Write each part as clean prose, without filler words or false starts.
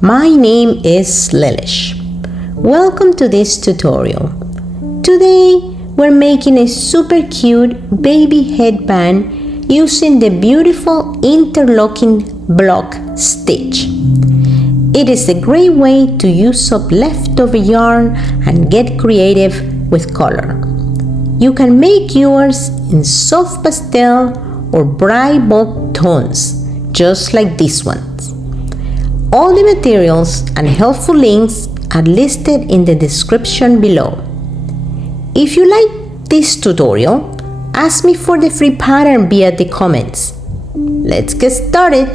My name is Lilish. Welcome to this tutorial. Today we're making a super cute baby headband using the beautiful interlocking block stitch. It is a great way to use up leftover yarn and get creative with color. You can make yours in soft pastel or bright bold tones, just like this one. All the materials and helpful links are listed in the description below. If you like this tutorial, ask me for the free pattern via the comments. Let's get started!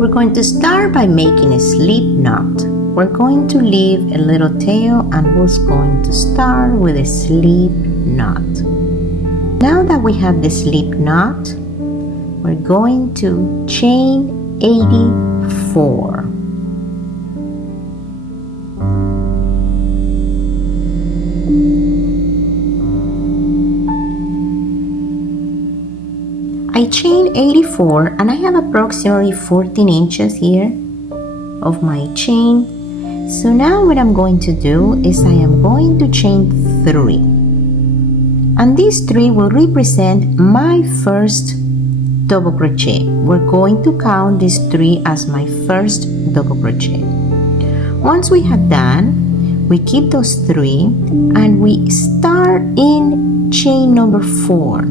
We're going to start by making a slip knot. We're going to leave a little tail and we're going to start with a slip knot. Now that we have the slip knot, we're going to chain 84. I chain 84 and I have approximately 14 inches here of my chain. So now what I'm going to do is I am going to chain 3. And these 3 will represent my first double crochet. We're going to count these 3 as my first double crochet. Once we have done, we keep those 3 and we start in chain number 4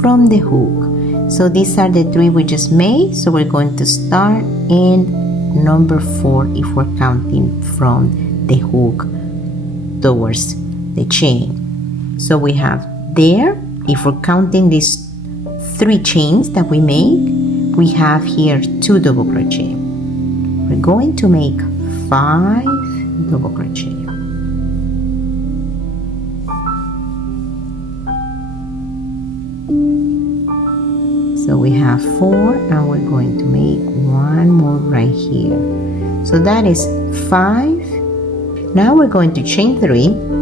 from the hook. So these are the 3 we just made, so we're going to start in number 4 if we're counting from the hook towards the chain. So we have there, if we're counting these 3 chains that we make, we have here 2 double crochet. We're going to make 5 double crochet. So we have 4 and we're going to make 1 more right here. So that is 5. Now we're going to chain 3.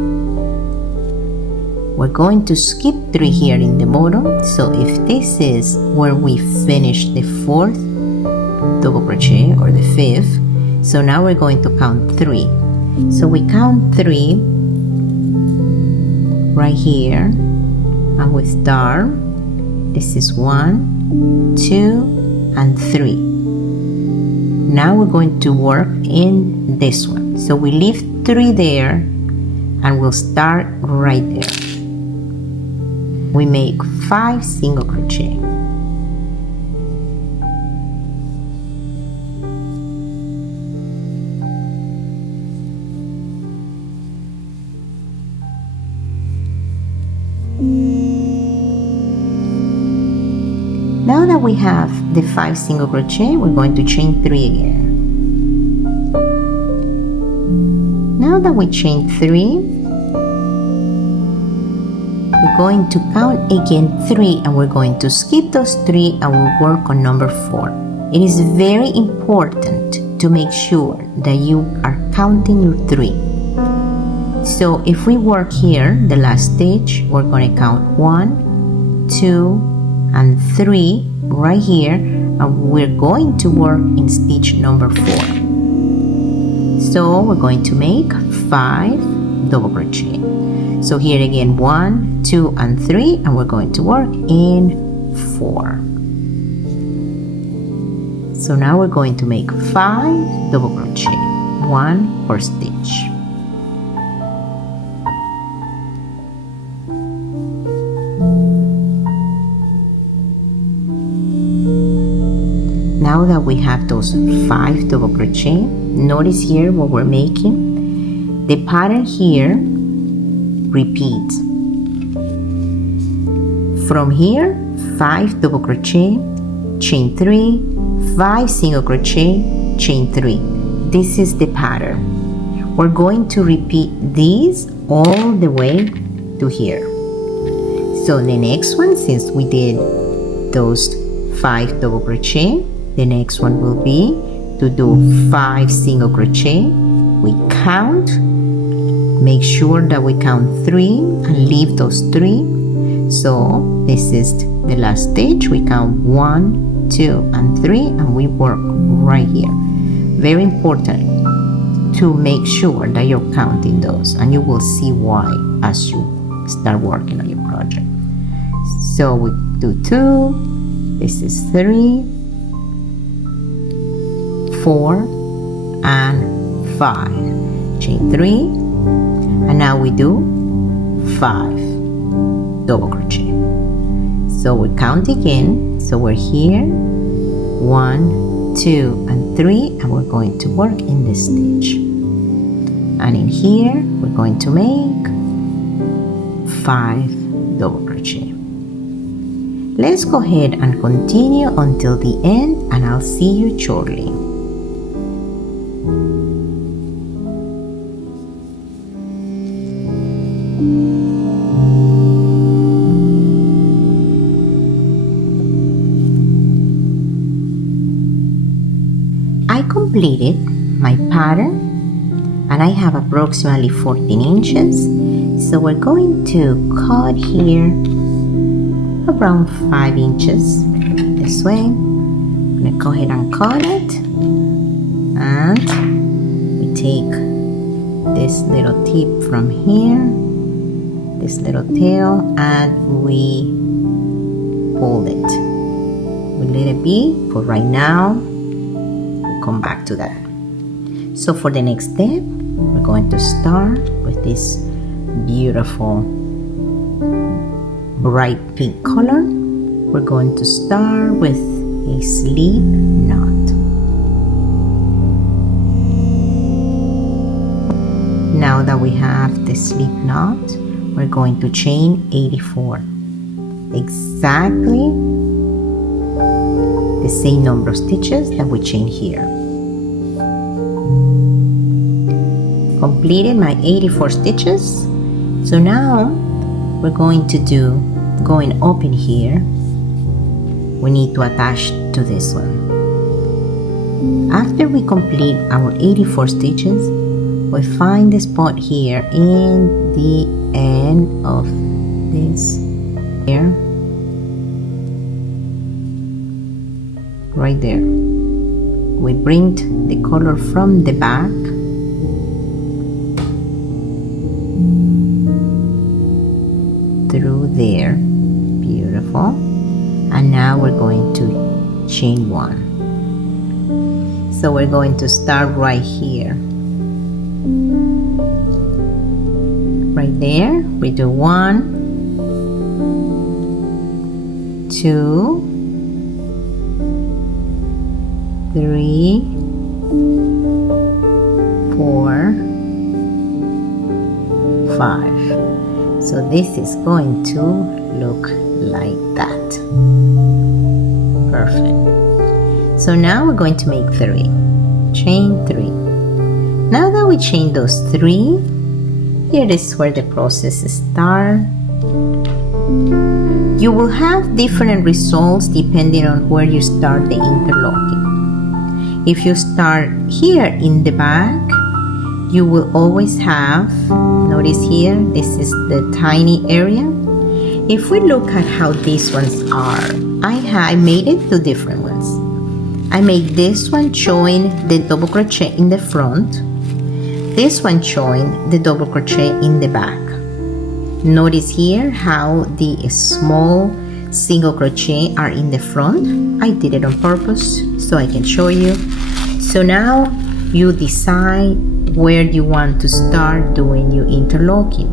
We're going to skip 3 here in the bottom. So if this is where we finish the 4th double crochet or the 5th, so now we're going to count 3. So we count 3 right here and we start. This is 1, 2, and 3. Now we're going to work in this one. So we leave 3 there and we'll start right there. We make 5 single crochet. Now that we have the 5 single crochet, we're going to chain 3 again. Now that we chain 3, we're going to count again 3 and we're going to skip those 3 and we'll work on number 4. It is very important to make sure that you are counting your 3. So if we work here, the last stitch, we're going to count 1, 2, and 3 right here, and we're going to work in stitch number 4. So we're going to make 5 double crochet. So here again 1, 2, and 3, and we're going to work in 4. So now we're going to make 5 double crochet, 1 per stitch. Now that we have those 5 double crochet, notice here what we're making. The pattern here repeats. From here, 5 double crochet, chain 3, 5 single crochet, chain 3. This is the pattern. We're going to repeat these all the way to here. So the next one, since we did those 5 double crochet, the next one will be to do 5 single crochet. We count, Make sure that we count 3 and leave those 3. So this is the last stitch, we count 1, 2, and 3, and we work right here. Very important to make sure that you're counting those, and you will see why as you start working on your project. So we do 2, this is 3, 4, and 5. Chain 3, and now we do 5 double crochet. So we count again. So we're here, 1, 2, and 3, and we're going to work in this stitch. And in here, we're going to make 5 double crochet. Let's go ahead and continue until the end, and I'll see you shortly. I completed my pattern and I have approximately 14 inches, so we're going to cut here around 5 inches this way. I'm gonna go ahead and cut it, and we take this little tip from here, this little tail, and we pull it. We let it be for right now. We'll come back to that. So for the next step, we're going to start with this beautiful bright pink color. We're going to start with a slip knot. Now that we have the slip knot, we're going to chain 84. Exactly the same number of stitches that we chain here. Completed my 84 stitches. So now we're going to do, going up in here, we need to attach to this one. After we complete our 84 stitches, we find the spot here in the end of this here, right there. We bring the color from the back through there. Beautiful. And now we're going to chain 1. So we're going to start right here. Right there, we do 1, 2, 3, 4, 5. So this is going to look like that. Perfect. So now we're going to make 3. Chain 3. Now that we chain those 3, here is where the process starts. You will have different results depending on where you start the interlocking. If you start here in the back, you will always have, notice here, this is the tiny area. If we look at how these ones are, I made it 2 different ones. I made this one showing the double crochet in the front, this one showing the double crochet in the back. Notice here how the small single crochet are in the front. I did it on purpose so I can show you. So now you decide where you want to start doing your interlocking.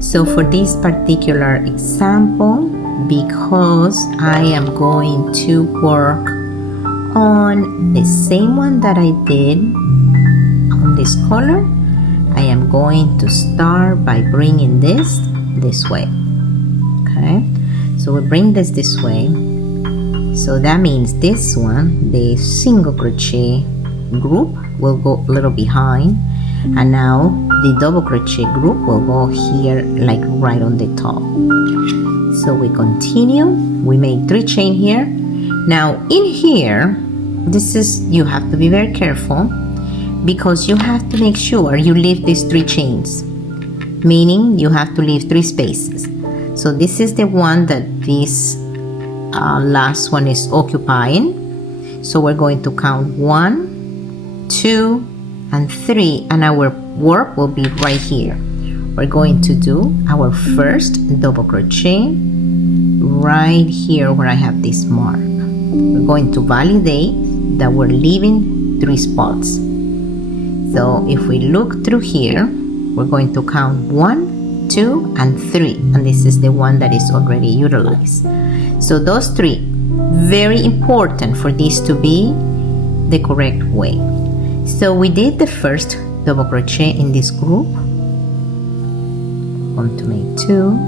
So for this particular example, because I am going to work on the same one that I did on this color, I am going to start by bringing this way. Okay, so we bring this way. So that means this one, the single crochet group, will go a little behind, and now the double crochet group will go here, like right on the top. So we continue, we make 3 chain here. Now in here, this is, you have to be very careful because you have to make sure you leave these 3 chains, meaning you have to leave 3 spaces. So this is the one that this last one is occupying. So we're going to count 1, 2, and 3, and our work will be right here. We're going to do our first double crochet right here where I have this mark. We're going to validate that we're leaving 3 spots. So if we look through here, we're going to count 1, 2, and 3, and this is the one that is already utilized. So those 3, very important for this to be the correct way. So we did the first double crochet in this group. I'm going to make 2,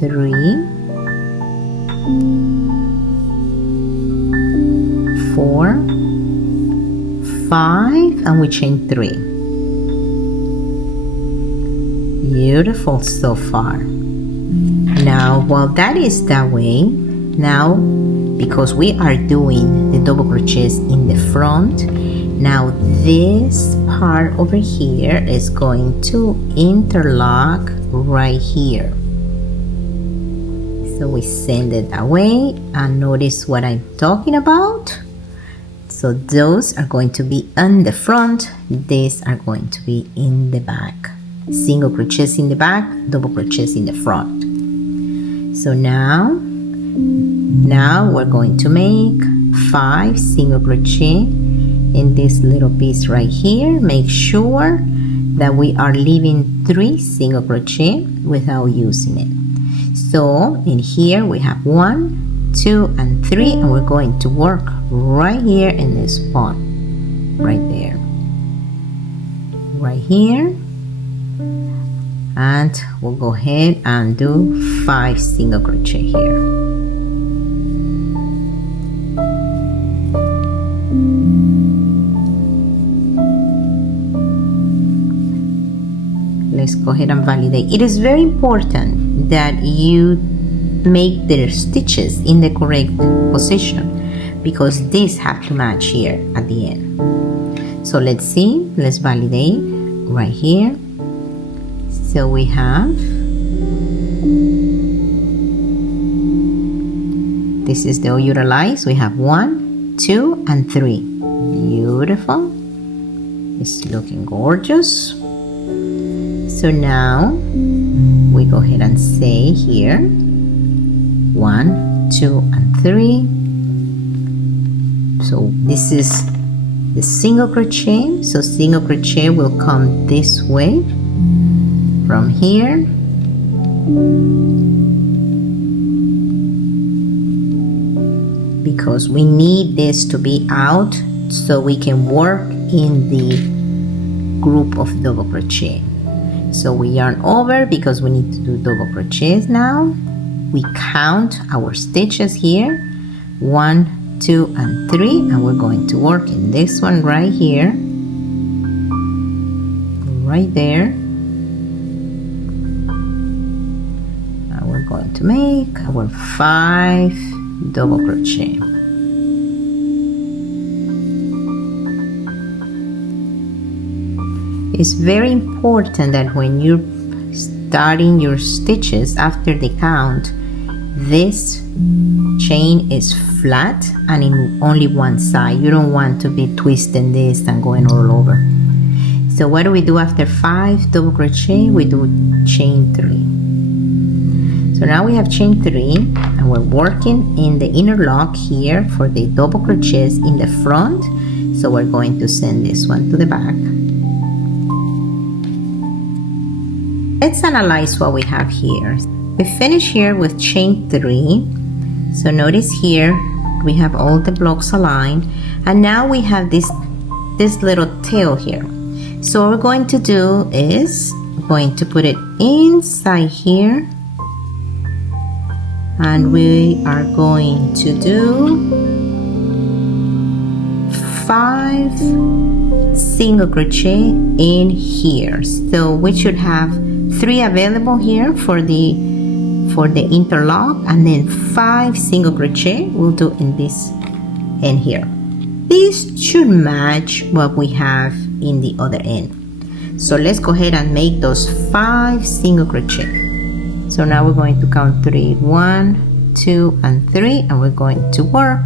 3, 4, 5, and we chain 3. Beautiful so far. Now, while that is that way, now because we are doing the double crochets in the front, now this part over here is going to interlock right here. So we send it away, and notice what I'm talking about. So those are going to be on the front, these are going to be in the back. Single crochets in the back, double crochets in the front. So now we're going to make 5 single crochet in this little piece right here. Make sure that we are leaving 3 single crochet without using it. So in here we have 1, 2, and 3, and we're going to work right here in this spot, right there, right here, and we'll go ahead and do 5 single crochet here. Let's go ahead and validate. It is very important that you make the stitches in the correct position, because these have to match here at the end. So let's see, let's validate right here. So we have, this is the utilized, we have 1, 2, and 3. Beautiful. It's looking gorgeous. So now we go ahead and say here 1, 2, and 3. So this is the single crochet. So single crochet will come this way from here, because we need this to be out so we can work in the group of double crochet. So we yarn over because we need to do double crochets now. We count our stitches here, 1, 2, and 3, and we're going to work in this one right here, right there, and we're going to make our 5 double crochet. It's very important that when you're starting your stitches after the count, this chain is flat and in only one side. You don't want to be twisting this and going all over. So what do we do after 5 double crochet? We do chain 3. So now we have chain 3, and we're working in the interlock here for the double crochets in the front. So we're going to send this one to the back. Let's analyze what we have here. We finish here with chain 3. So notice here we have all the blocks aligned, and now we have this little tail here. So what we're going to do is going to put it inside here, and we are going to do 5 single crochet in here. So we should have 3 available here for the interlock, and then 5 single crochet we'll do in this end here. This should match what we have in the other end. So let's go ahead and make those 5 single crochet. So now we're going to count 3, 1, 2, and 3, and we're going to work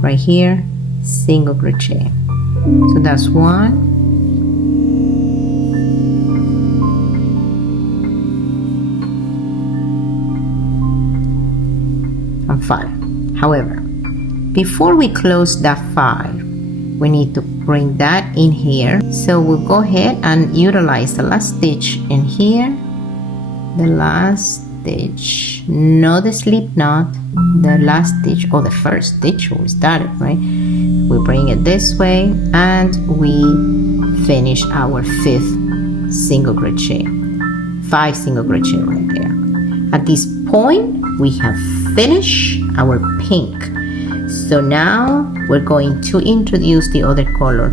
right here, single crochet. So that's 1, and 5. However, before we close that 5, we need to bring that in here. So we'll go ahead and utilize the last stitch in here, the last stitch, not the slip knot, the last stitch or the first stitch where we started, right? We bring it this way and we finish our 5th single crochet, 5 single crochet right there. At this point we have finished our pink. So now we're going to introduce the other color.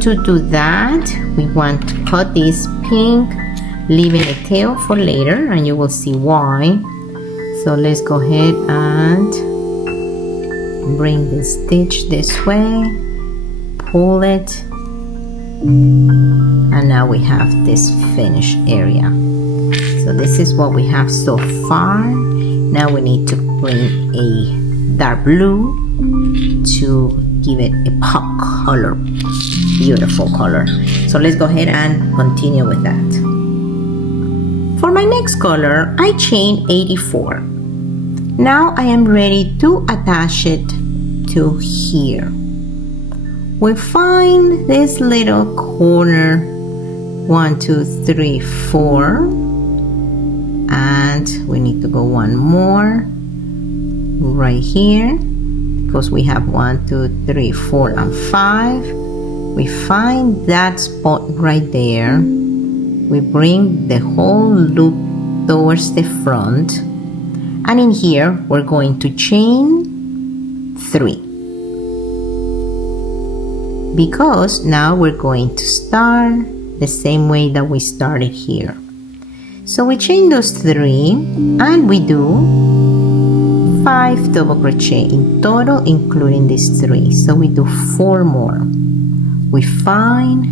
To do that, we want to cut this pink, leaving a tail for later, and you will see why. So let's go ahead and bring the stitch this way, pull it, and now we have this finished area. So this is what we have so far. Now we need to bring a dark blue to give it a pop color, beautiful color. So let's go ahead and continue with that. For my next color, I chain 84. Now I am ready to attach it to here. We find this little corner, 1, 2, 3, 4, and we need to go one more right here, because we have 1, 2, 3, 4, and 5. We find that spot right there. We bring the whole loop towards the front, and in here we're going to chain 3, because now we're going to start the same way that we started here. So we chain those 3 and we do 5 double crochet in total, including these 3. So we do 4 more. We find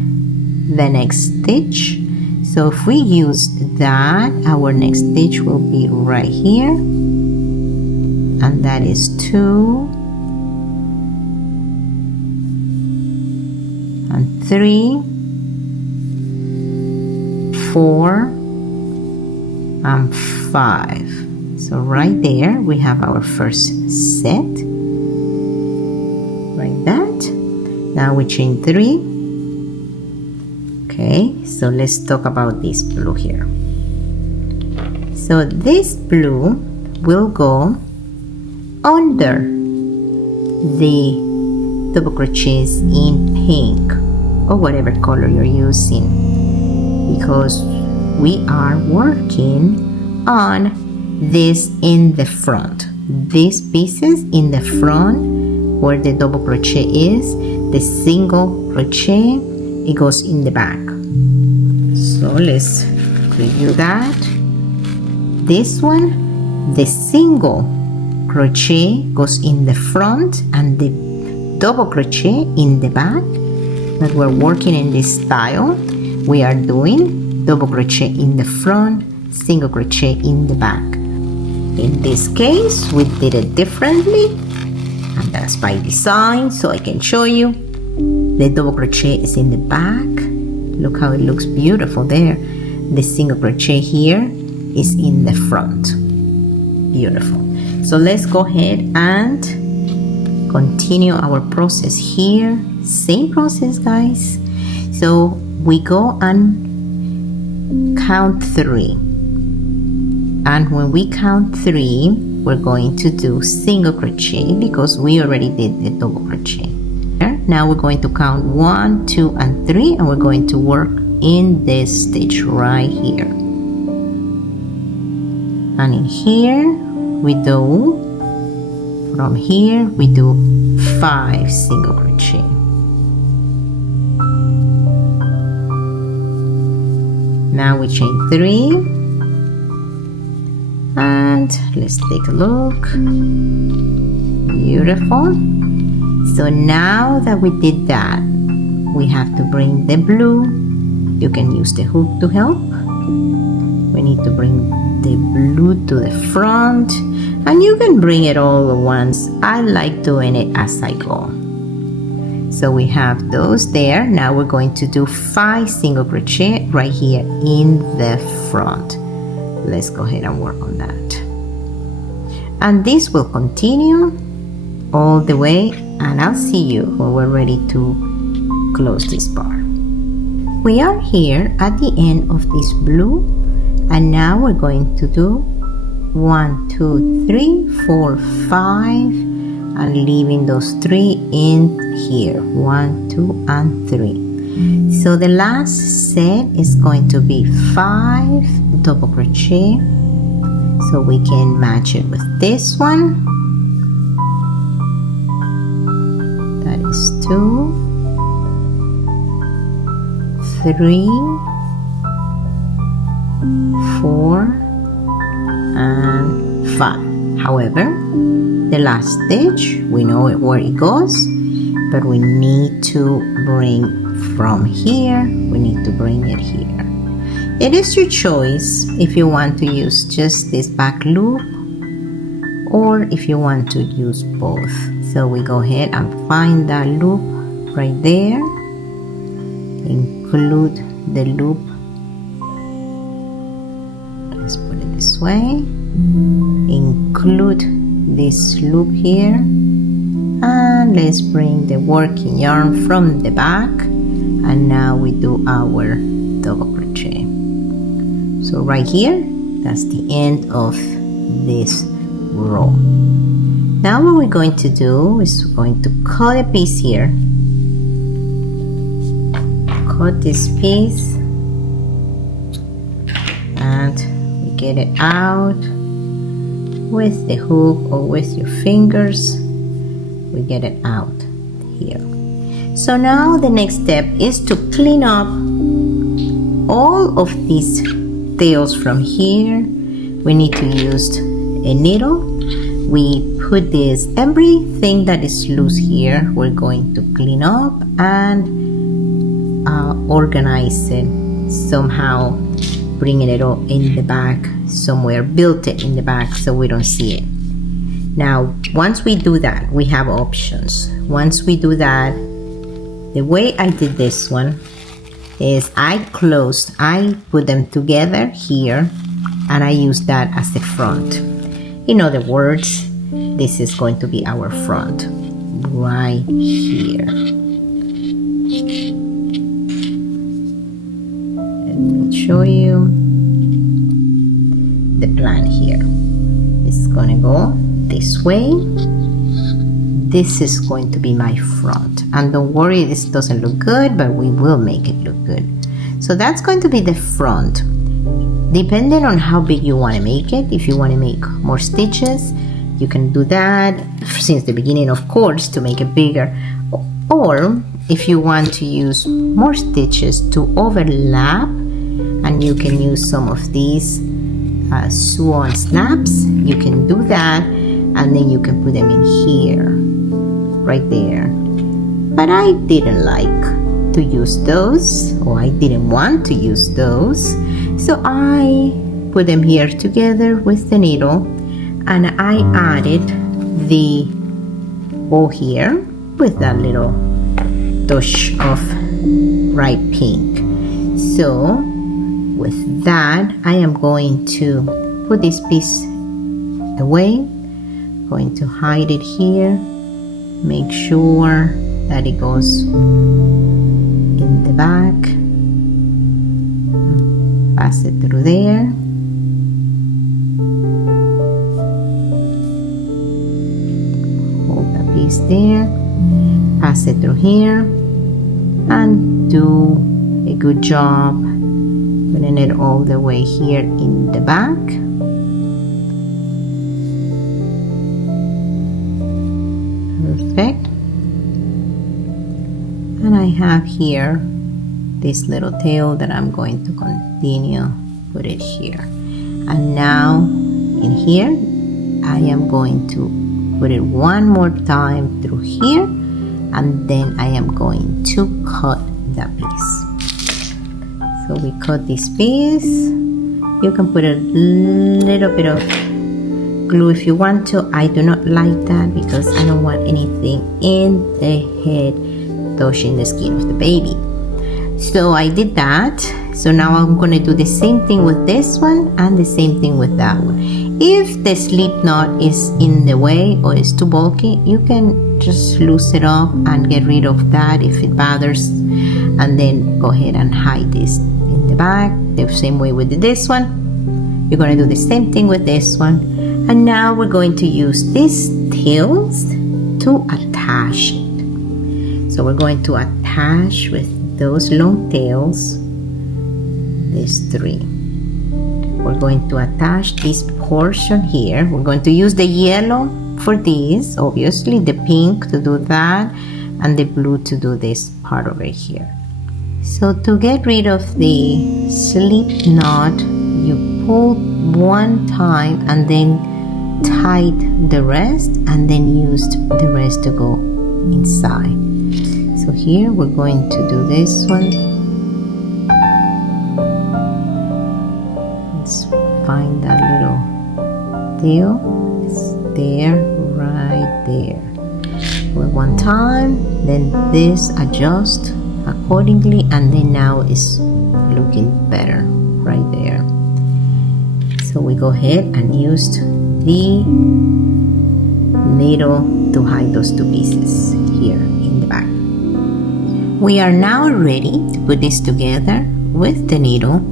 the next stitch. So if we use that, our next stitch will be right here, and that is 2 and 3, 4 and 5. So right there we have our first set, like that. Now we chain 3. Okay, so let's talk about this blue here. So this blue will go under the double crochets in pink or whatever color you're using, because we are working on this in the front. These pieces in the front where the double crochet is, the single crochet, it goes in the back. So let's review that. This one, the single crochet goes in the front and the double crochet in the back. That we're working in this style, we are doing double crochet in the front, single crochet in the back. In this case we did it differently, and that's by design, so I can show you. The double crochet is in the back. Look how it looks beautiful there. The single crochet here is in the front. Beautiful. So let's go ahead and continue our process here. Same process, guys. So we go and count 3, and when we count 3 we're going to do single crochet because we already did the double crochet. Now we're going to count 1, 2, and 3, and we're going to work in this stitch right here. And in here we do, from here we do 5 single crochet. Now we chain 3, and let's take a look. Beautiful. So now that we did that, we have to bring the blue You can use the hook to help. We need to bring the blue to the front, and you can bring it all at once. I like doing it as I go. So we have those there. Now we're going to do 5 single crochet right here in the front. Let's go ahead and work on that. And this will continue all the way, and I'll see you when we're ready to close this part. We are here at the end of this blue, and now we're going to do 1, 2, 3, 4, 5, and leaving those 3 in here. 1, 2, and 3. So the last set is going to be 5 double crochet, so we can match it with this one. That is 2, 3, 4, and 5. However, the last stitch, we know where it goes, but we need to bring from here, we need to bring it here. It is your choice if you want to use just this back loop or if you want to use both. So we go ahead and find that loop right there, include the loop, let's put it this way, include this loop here, and let's bring the working yarn from the back, and now we do our double crochet. So right here, that's the end of this row. Now what we're going to do is we're going to cut a piece here, cut this piece, and we get it out with the hook or with your fingers. We get it out here. So now the next step is to clean up all of these tails from here. We need to use a needle. We put this, everything that is loose here, we're going to clean up and organize it somehow, bringing it all in the back somewhere, build it in the back so we don't see it. Now once we do that, we have options. Once we do that, the way I did this one is I put them together here, and I use that as the front. In other words, this is going to be our front right here. Let me show you the plan here. It's gonna go this way. This is going to be my front, and don't worry, this doesn't look good, but we will make it look good. So that's going to be the front. Depending on how big you want to make it, if you want to make more stitches, you can do that since the beginning, of course, to make it bigger. Or if you want to use more stitches to overlap, and you can use some of these sew-on snaps, you can do that, and then you can put them in here, right there. But I didn't like to use those, or I didn't want to use those, so I put them here together with the needle, and I added the bow here with that little touch of bright pink. So with that, I am going to put this piece away, going to hide it here, make sure that it goes in the back, pass it through there, hold the piece there, pass it through here, and do a good job putting it all the way here in the back. Perfect. And I have here this little tail that I'm going to continue, put it here. And now in here, I am going to put it one more time through here, and then I am going to cut that piece. So we cut this piece. You can put a little bit of glue if you want to. I do not like that because I don't want anything in the head touching the skin of the baby. So I did that. So now I'm going to do the same thing with this one and the same thing with that one. If the slip knot is in the way or is too bulky, you can just loose it up and get rid of that if it bothers, and then go ahead and hide this in the back the same way we did this one. You're going to do the same thing with this one. And now we're going to use these tails to attach it. So we're going to attach with those long tails, these three. We're going to attach this portion here. We're going to use the yellow for this, obviously, the pink to do that, and the blue to do this part over here. So to get rid of the slip knot, you pull one time and then tied the rest, and then used the rest to go inside. So here we're going to do this one. Let's find that little tail. It's there, right there. With one time, then this adjust accordingly, and then now it's looking better right there. So we go ahead and used the needle to hide those two pieces here in the back. We are now ready to put this together with the needle.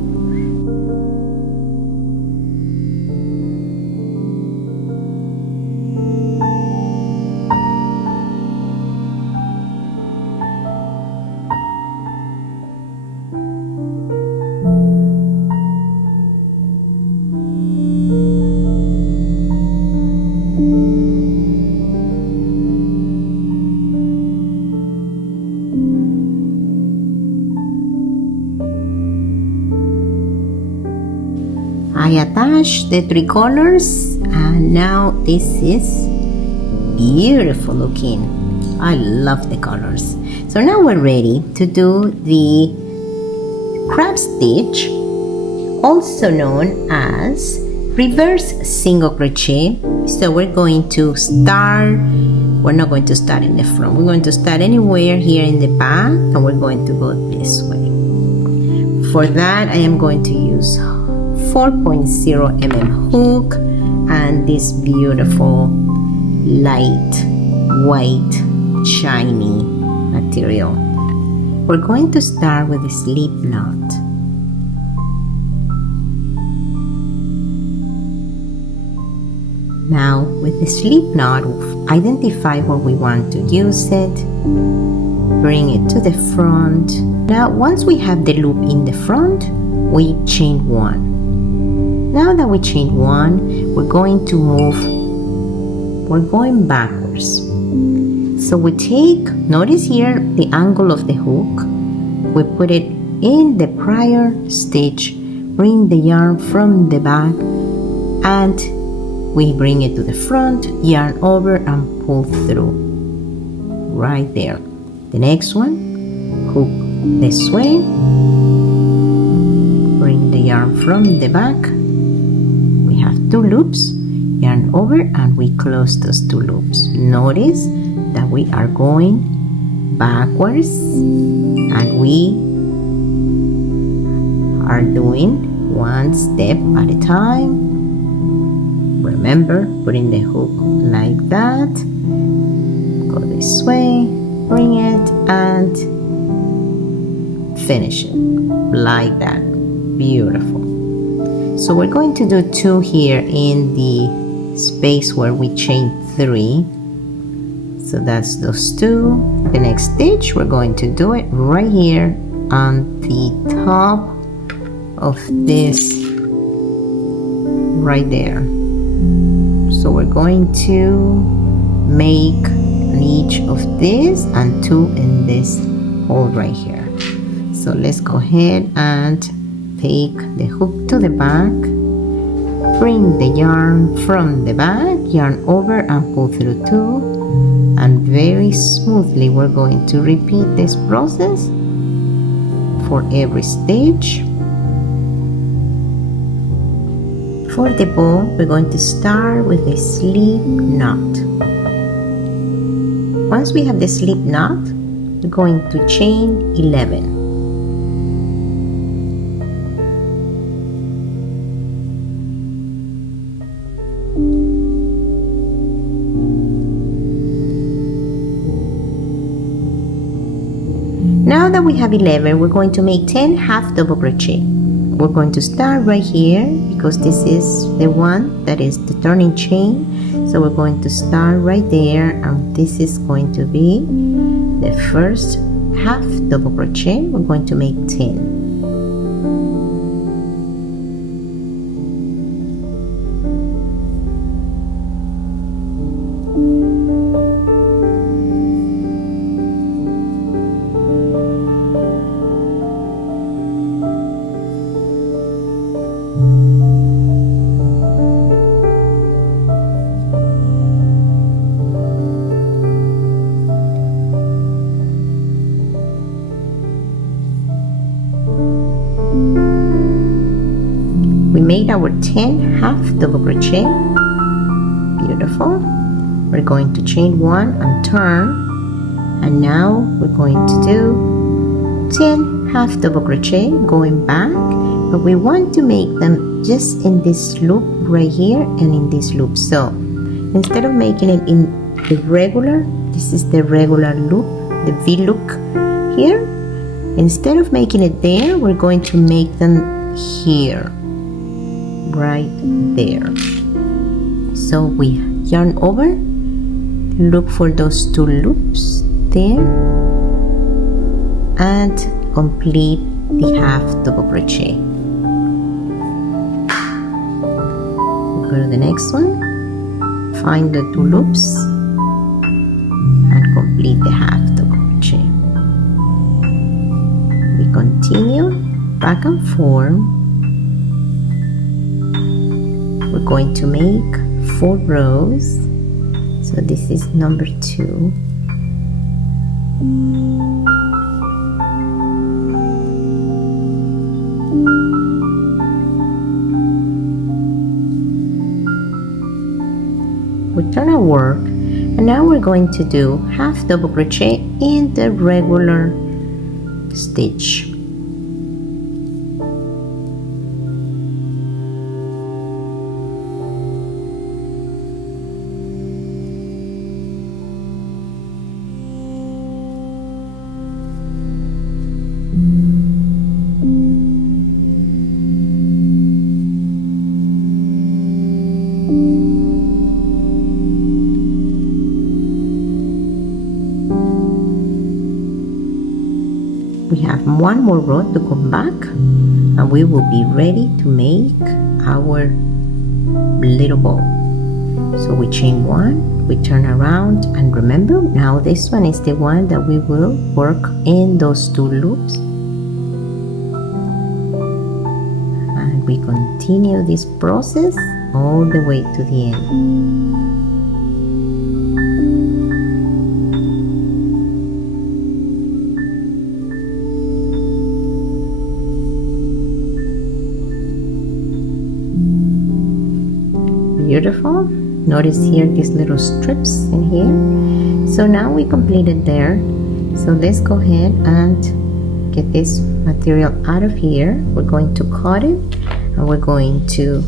I attached the three colors, and now this is beautiful looking. I love the colors. So now we're ready to do the crab stitch, also known as reverse single crochet. So we're going to start, we're not going to start in the front, we're going to start anywhere here in the back, and we're going to go this way. For that, I am going to use 4.0 mm hook and this beautiful light white shiny material. We're going to start with the slip knot. Now with the slip knot, identify where we want to use it, bring it to the front. Now once we have the loop in the front, we chain one. Now that we chain one, we're going to move, we're going backwards. So we take, notice here the angle of the hook, we put it in the prior stitch, bring the yarn from the back, and we bring it to the front, yarn over and pull through, right there. The next one, hook this way, bring the yarn from the back, two loops, yarn over, and we close those two loops. Notice that we are going backwards and we are doing one step at a time. Remember, putting the hook like that, go this way, bring it, and finish it like that. Beautiful. So we're going to do two here in the space where we chain three. So that's those two. The next stitch, we're going to do it right here on the top of this, right there. So we're going to make an each of this and two in this hole right here. So let's go ahead and take the hook to the back, bring the yarn from the back, yarn over and pull through two, and very smoothly we're going to repeat this process for every stitch. For the bow, we're going to start with a slip knot. Once we have the slip knot, we're going to chain 11. Now that we have 11, we're going to make 10 half double crochet. We're going to start right here because this is the one that is the turning chain. So we're going to start right there, and this is going to be the first half double crochet. We're going to make 10. We made our 10 half double crochet. Beautiful. We're going to chain 1 and turn, and now we're going to do 10 half double crochet going back, but we want to make them just in this loop right here and in this loop. So instead of making it in the regular, this is the regular loop, the V look here. Instead of making it there, we're going to make them here, right there. So we yarn over, look for those 2 loops there, and complete the half double crochet. Go to the next one, find the 2 loops and complete the half double crochet. We continue back and forth. We're going to make 4 rows. So this is number 2. We turn our work, and now we're going to do half double crochet in the regular stitch. We have 1 more row to come back, and we will be ready to make our little bow. So we chain 1, we turn around, and remember, now this one is the one that we will work in those 2 loops, and we continue this process all the way to the end. Beautiful. Notice here these little strips in here. So now we completed there. So let's go ahead and get this material out of here. We're going to cut it, and we're going to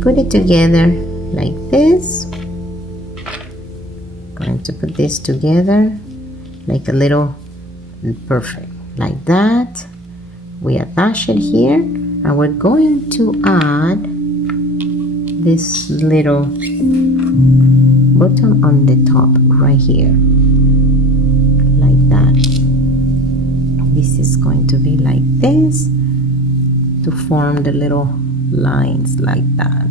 put it together like this. Going to put this together like a little, perfect, like that. We attach it here, and we're going to add this little bottom on the top right here, like that. This is going to be like this to form the little lines like that.